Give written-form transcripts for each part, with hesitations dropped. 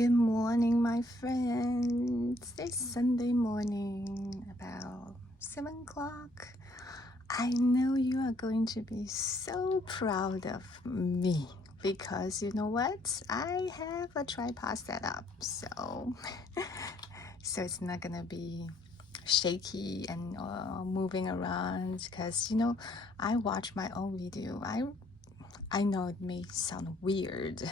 Good morning, my friends. It's Sunday morning, about 7 o'clock. I know you are going to be so proud of me because you know what? I have a tripod set up, so it's not gonna be shaky and moving around because I watch my own video. I know it may sound weird.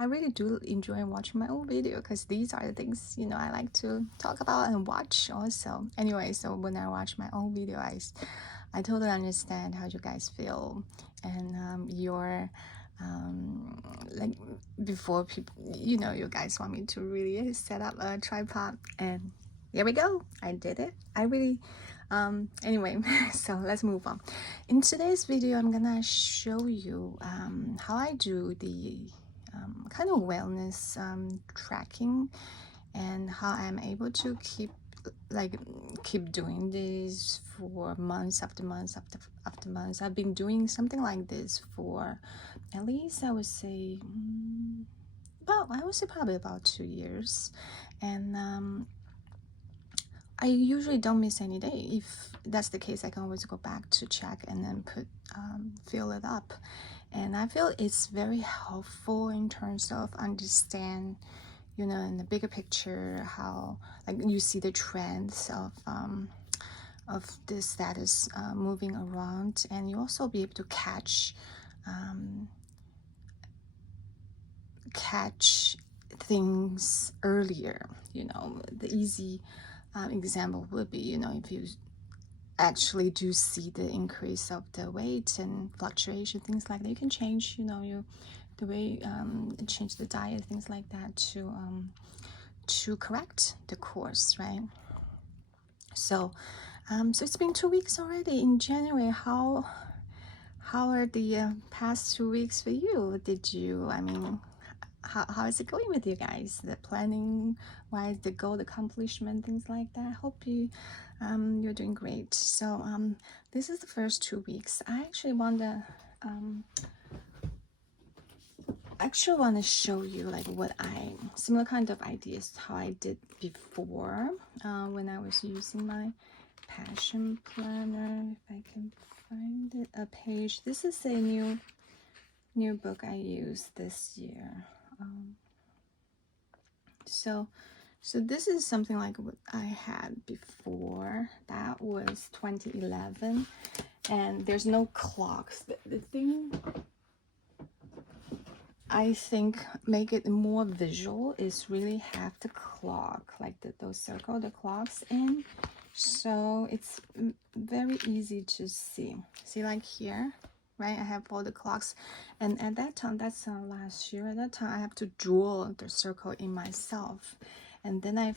I really do enjoy watching my own video because these are the things I like to talk about and watch also. Anyway, so when I watch my own video, I totally understand how you guys feel and your like before people you guys want me to really set up a tripod, and here we go. I did it. I really anyway, so let's move on. In today's video, I'm gonna show you how I do the kind of wellness tracking and how I'm able to keep doing this for months after months after months. I've been doing something like this for at least I would say probably about 2 years, and I usually don't miss any day. If that's the case, I can always go back to check and then fill it up. And I feel it's very helpful in terms of understand, in the bigger picture, how you see the trends of the status moving around, and you also be able to catch things earlier. The easy example would be, if you actually do see the increase of the weight and fluctuation, things like that, you can change, the way change the diet, things like that, to correct the course, right? So it's been 2 weeks already in January. How are the past 2 weeks for you? How is it going with you guys? The planning wise, the goal accomplishment, things like that. I hope you're doing great. So this is the first 2 weeks. I actually want to show you what similar kind of ideas how I did before when I was using my passion planner. If I can find it, a page. This is a new book I used this year. So this is something like what I had before. That was 2011, and there's no clocks. The thing I think make it more visual is really have the clock, like those circle the clocks in, so it's very easy to see. See, like here, right? I have all the clocks, and at that time, that's last year. At that time, I have to draw the circle in myself, and then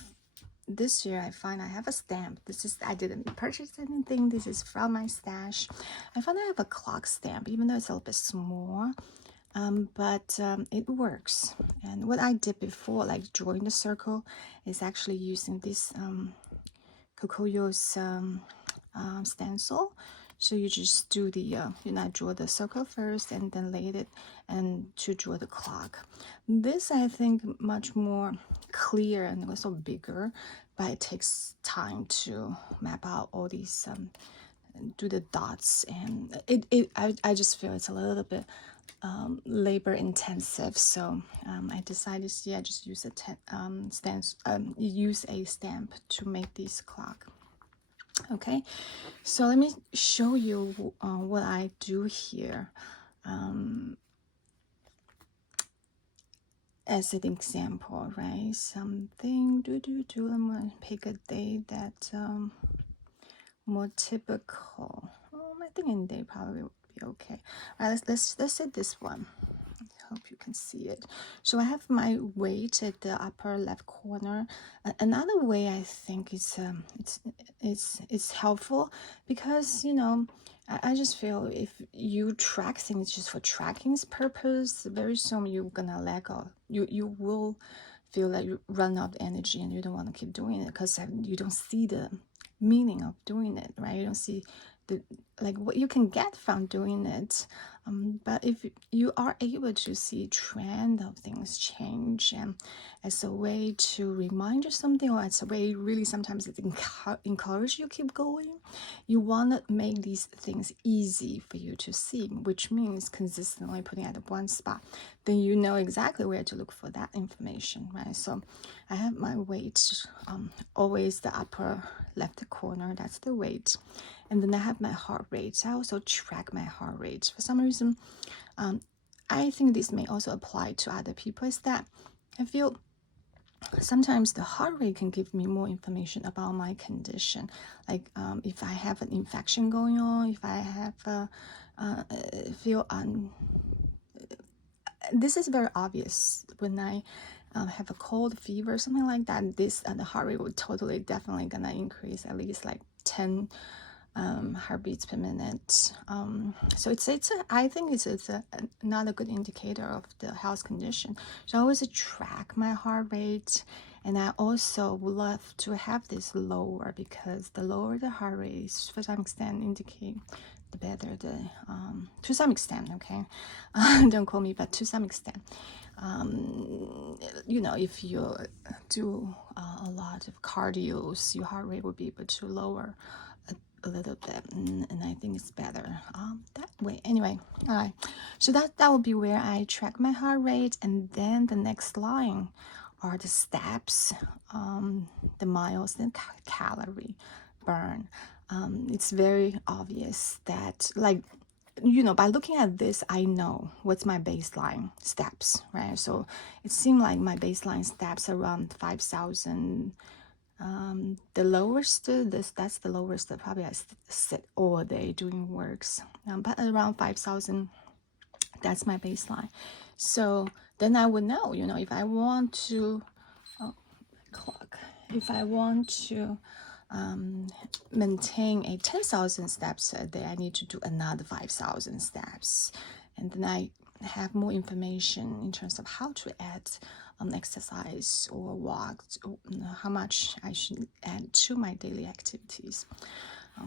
this year I find I have a stamp. I didn't purchase anything. This is from my stash. I found I have a clock stamp, even though it's a little bit small. But it works. And what I did before, like drawing the circle, is actually using this Kokoyo's stencil. So you just do the draw the circle first and then lay it and to draw the clock. This, I think, much more clear and also bigger, but it takes time to map out all these do the dots, and I just feel it's a little bit labor intensive, so I decided just use use a stamp to make this clock. Okay, so let me show you what I do here as an example, right? Something I'm gonna pick a day that more typical. I think any day probably would be okay. All right, let's say this one. I hope you can see it. So I have my weight at the upper left corner. Another way I think it's helpful, because I just feel if you track things just for tracking's purpose, very soon you're gonna let go. You will feel like you run out of energy and you don't want to keep doing it because you don't see the meaning of doing it, right? You don't see what you can get from doing it. But if you are able to see trend of things change, change, and as a way to remind you something, or as a way really sometimes it encourage you keep going. You want to make these things easy for you to see, which means consistently putting at one spot. Then you know exactly where to look for that information, right? So I have my weight, always the upper left corner, that's the weight. And then I have my heart rate. I also track my heart rate. For some reason, I think this may also apply to other people, is that I feel sometimes the heart rate can give me more information about my condition. Like if I have an infection going on, if I have this is very obvious when I have a cold, fever, something like that. This the heart rate would totally definitely gonna increase at least like 10 heartbeats per minute. So I think it's not a good indicator of the health condition. So I always track my heart rate, and I also would love to have this lower, because the lower the heart rate is, for some extent, indicate the better the to some extent, okay. Don't quote me, but to some extent, if you do a lot of cardios, your heart rate will be able to lower a little bit, and I think it's better that way. Anyway, all right, so that would be where I track my heart rate. And then the next line are the steps, the miles, and calorie burn. It's very obvious that, like, by looking at this, I know what's my baseline steps, right? So it seemed like my baseline steps around 5,000. The lowest, that's the lowest, probably I sit all day doing works, but around 5,000, that's my baseline. So then I would know, if I want to, if I want to maintain a 10,000 steps a day, I need to do another 5,000 steps. And then I have more information in terms of how to add exercise or walk, how much I should add to my daily activities.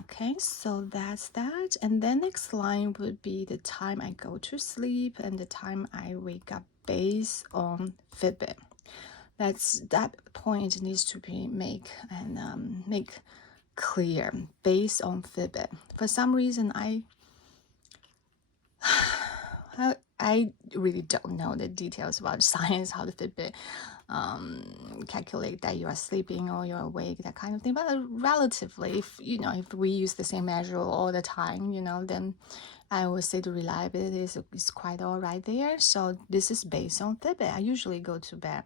Okay, so that's that. And then next line would be the time I go to sleep and the time I wake up based on Fitbit. That point needs to be make clear based on Fitbit. For some reason, I really don't know the details about science, how the Fitbit calculate that you are sleeping or you're awake, that kind of thing. But relatively, if we use the same measure all the time, then I would say the reliability is quite all right there. So this is based on Fitbit. I usually go to bed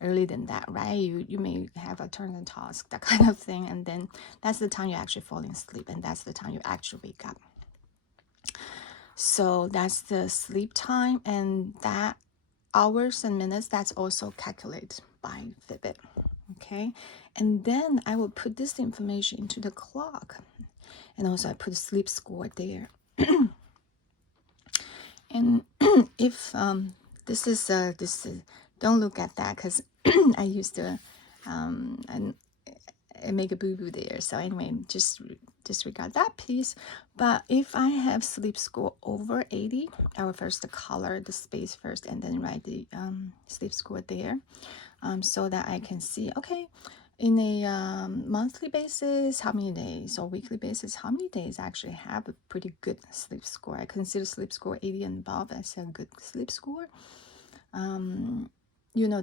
early than that, right? You may have a turn and task, that kind of thing, and then that's the time you actually fall asleep, and that's the time you actually wake up. So that's the sleep time, and that hours and minutes, that's also calculated by Fitbit. Okay, and then I will put this information into the clock, and also I put a sleep score there. And if this is don't look at that, because I used to and make a boo-boo there. So anyway, just disregard that piece. But if I have sleep score over 80, I will first color the space first and then write the sleep score there, so that I can see, okay, in a monthly basis, how many days, or weekly basis, how many days I actually have a pretty good sleep score. I consider sleep score 80 and above as a good sleep score.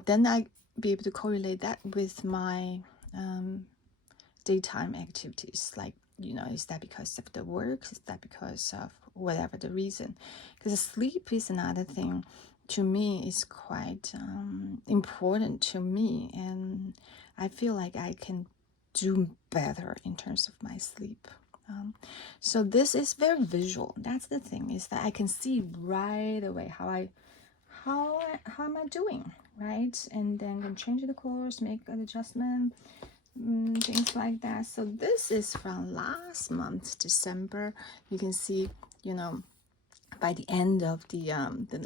Then I be able to correlate that with my daytime activities. Like, is that because of the work? Is that because of whatever the reason? Because sleep is another thing to me, is quite important to me, and I feel like I can do better in terms of my sleep. So this is very visual. That's the thing, is that I can see right away how am I doing, right? And then can change the course, make an adjustment, things like that. So this is from last month, December. You can see, by the end of the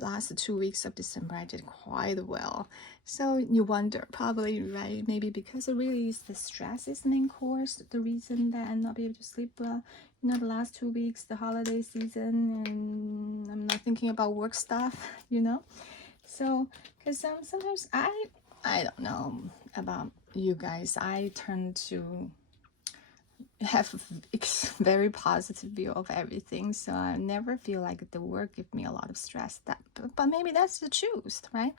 last 2 weeks of December, I did quite well. So you wonder, probably, right? Maybe because it really is the stress is the main course, the reason that I'm not able to sleep well. The last 2 weeks, the holiday season, and I'm not thinking about work stuff, So, because sometimes I don't know about you guys, I tend to have very positive view of everything, so I never feel like the work give me a lot of stress. But maybe that's the truth, right?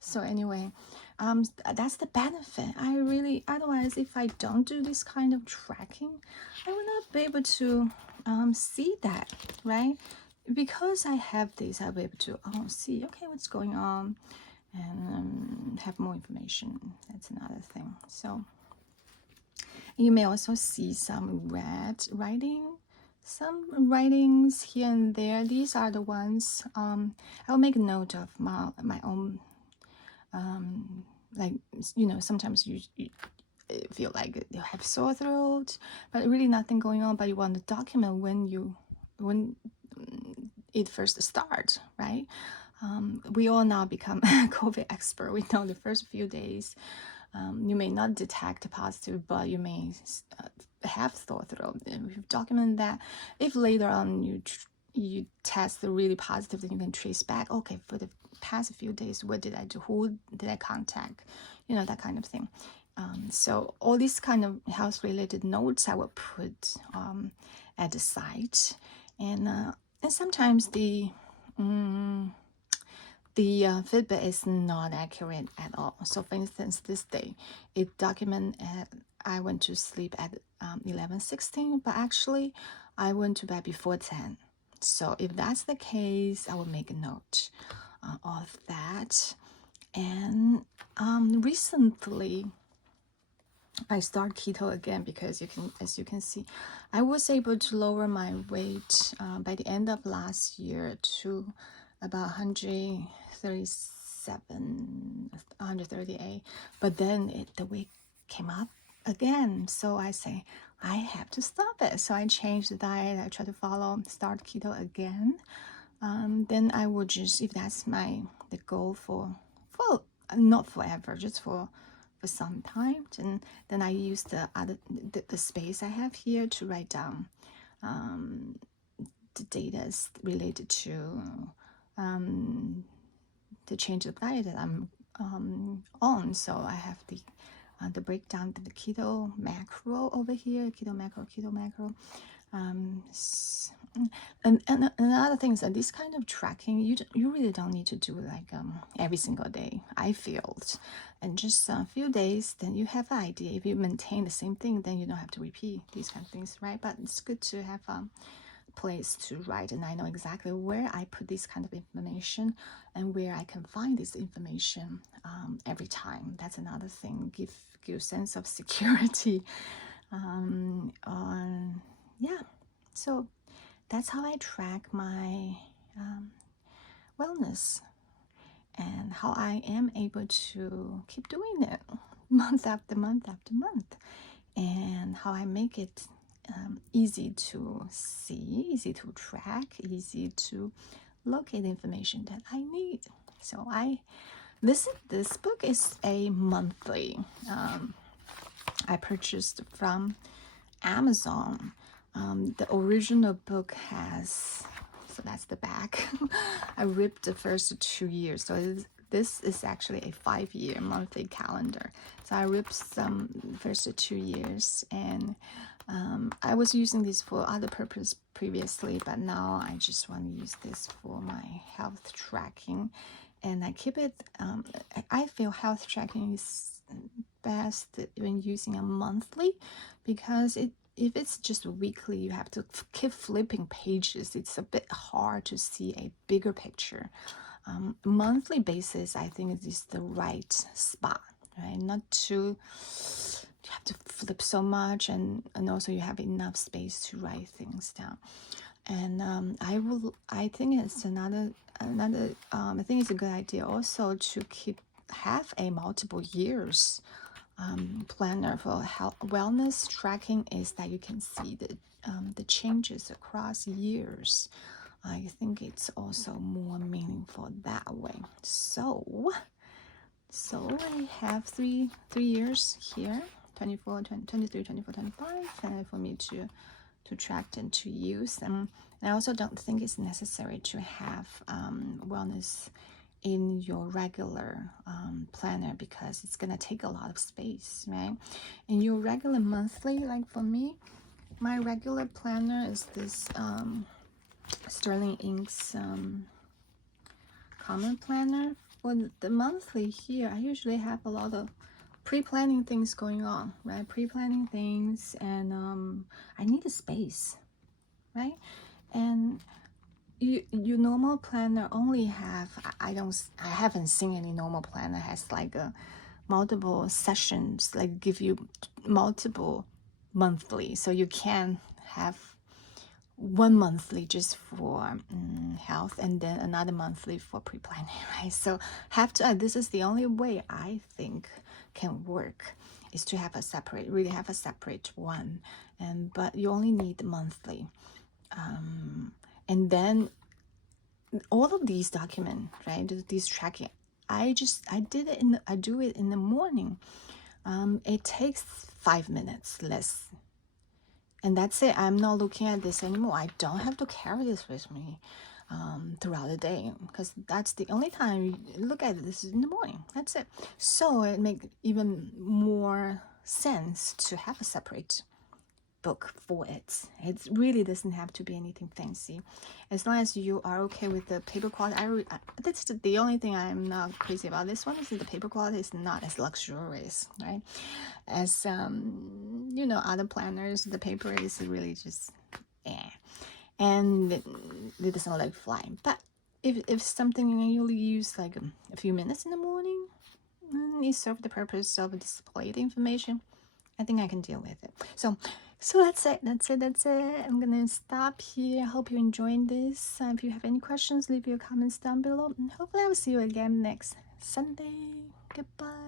So anyway, that's the benefit. I really, otherwise, if I don't do this kind of tracking, I will not be able to see that, right? Because I have this, I'll be able to see, okay, what's going on, and have more information. That's another thing. So you may also see some red writing, some writings here and there. These are the ones I'll make a note of my own. Like, you know, sometimes you feel like you have sore throat, but really nothing going on. But you want to document when it first starts, right? We all now become COVID expert. We know the first few days you may not detect positive, but you may have sore throat. And we've documented that. If later on you test really positive, then you can trace back, okay, for the past few days, what did I do? Who did I contact? You know, that kind of thing. So all these kind of health-related notes I will put at the site. And sometimes the feedback is not accurate at all. So for instance, this day, it document I went to sleep at 11:16, but actually I went to bed before 10. So if that's the case, I will make a note of that. And recently, I start keto again because as you can see, I was able to lower my weight by the end of last year to about 137, 138. But then the weight came up again. So I say, I have to stop it. So I changed the diet. I try to start keto again. Then I would just, if that's the goal for not forever, just for some time, and then I use the space I have here to write down the data related to the change of diet that I'm on. So I have the breakdown of the keto macro over here, keto macro. And another thing is that this kind of tracking, you really don't need to do like every single day. I feel, and just a few days, then you have an idea. If you maintain the same thing, then you don't have to repeat these kind of things, right? But it's good to have a place to write, and I know exactly where I put this kind of information and where I can find this information every time. That's another thing. Give sense of security. Yeah. So that's how I track my wellness and how I am able to keep doing it month after month after month, and how I make it easy to see, easy to track, easy to locate the information that I need. So this book is a monthly. I purchased from Amazon. The original book has, so that's the back. I ripped the first 2 years. So this is actually a 5-year monthly calendar. So I ripped some first 2 years, and I was using this for other purpose previously, but now I just want to use this for my health tracking. And I keep it, I feel health tracking is best when using a monthly, because if it's just weekly, you have to keep flipping pages. It's a bit hard to see a bigger picture. Monthly basis, I think, is the right spot, right? Not too, you have to flip so much, and also you have enough space to write things down. And I think it's I think it's a good idea also to have a multiple years planner for health wellness tracking, is that you can see the changes across years. I think it's also more meaningful that way. So I have three years here, 24, 23, 24, 25, and for me to track and to use. And I also don't think it's necessary to have wellness in your regular planner, because it's gonna take a lot of space, right? In your regular monthly, like for me, my regular planner is this Sterling Inks common planner. For the monthly here, I usually have a lot of pre-planning things going on, right? Pre-planning things, and I need a space, right? And your normal planner only have, I haven't seen any normal planner has like a multiple sessions, like give you multiple monthly, so you can have one monthly just for health, and then another monthly for pre-planning, right? So have to this is the only way I think can work, is to have a separate, really have a separate one, and but you only need monthly. And then all of these documents, right, these tracking, I do it in the morning. It takes 5 minutes less, and that's it. I'm not looking at this anymore. I don't have to carry this with me throughout the day, because that's the only time you look at this is in the morning. That's it. So it makes even more sense to have a separate book for it. It really doesn't have to be anything fancy, as long as you are okay with the paper quality. That's the only thing I'm not crazy about. This one is that the paper quality is not as luxurious, right, as you know, other planners. The paper is really just and it doesn't like flying. But if something you only use like a few minutes in the morning, and it serves the purpose of display the information, I think I can deal with it. So that's it. I'm gonna stop here. I hope you're enjoying this. If you have any questions, leave your comments down below, and hopefully I will see you again next Sunday. Goodbye.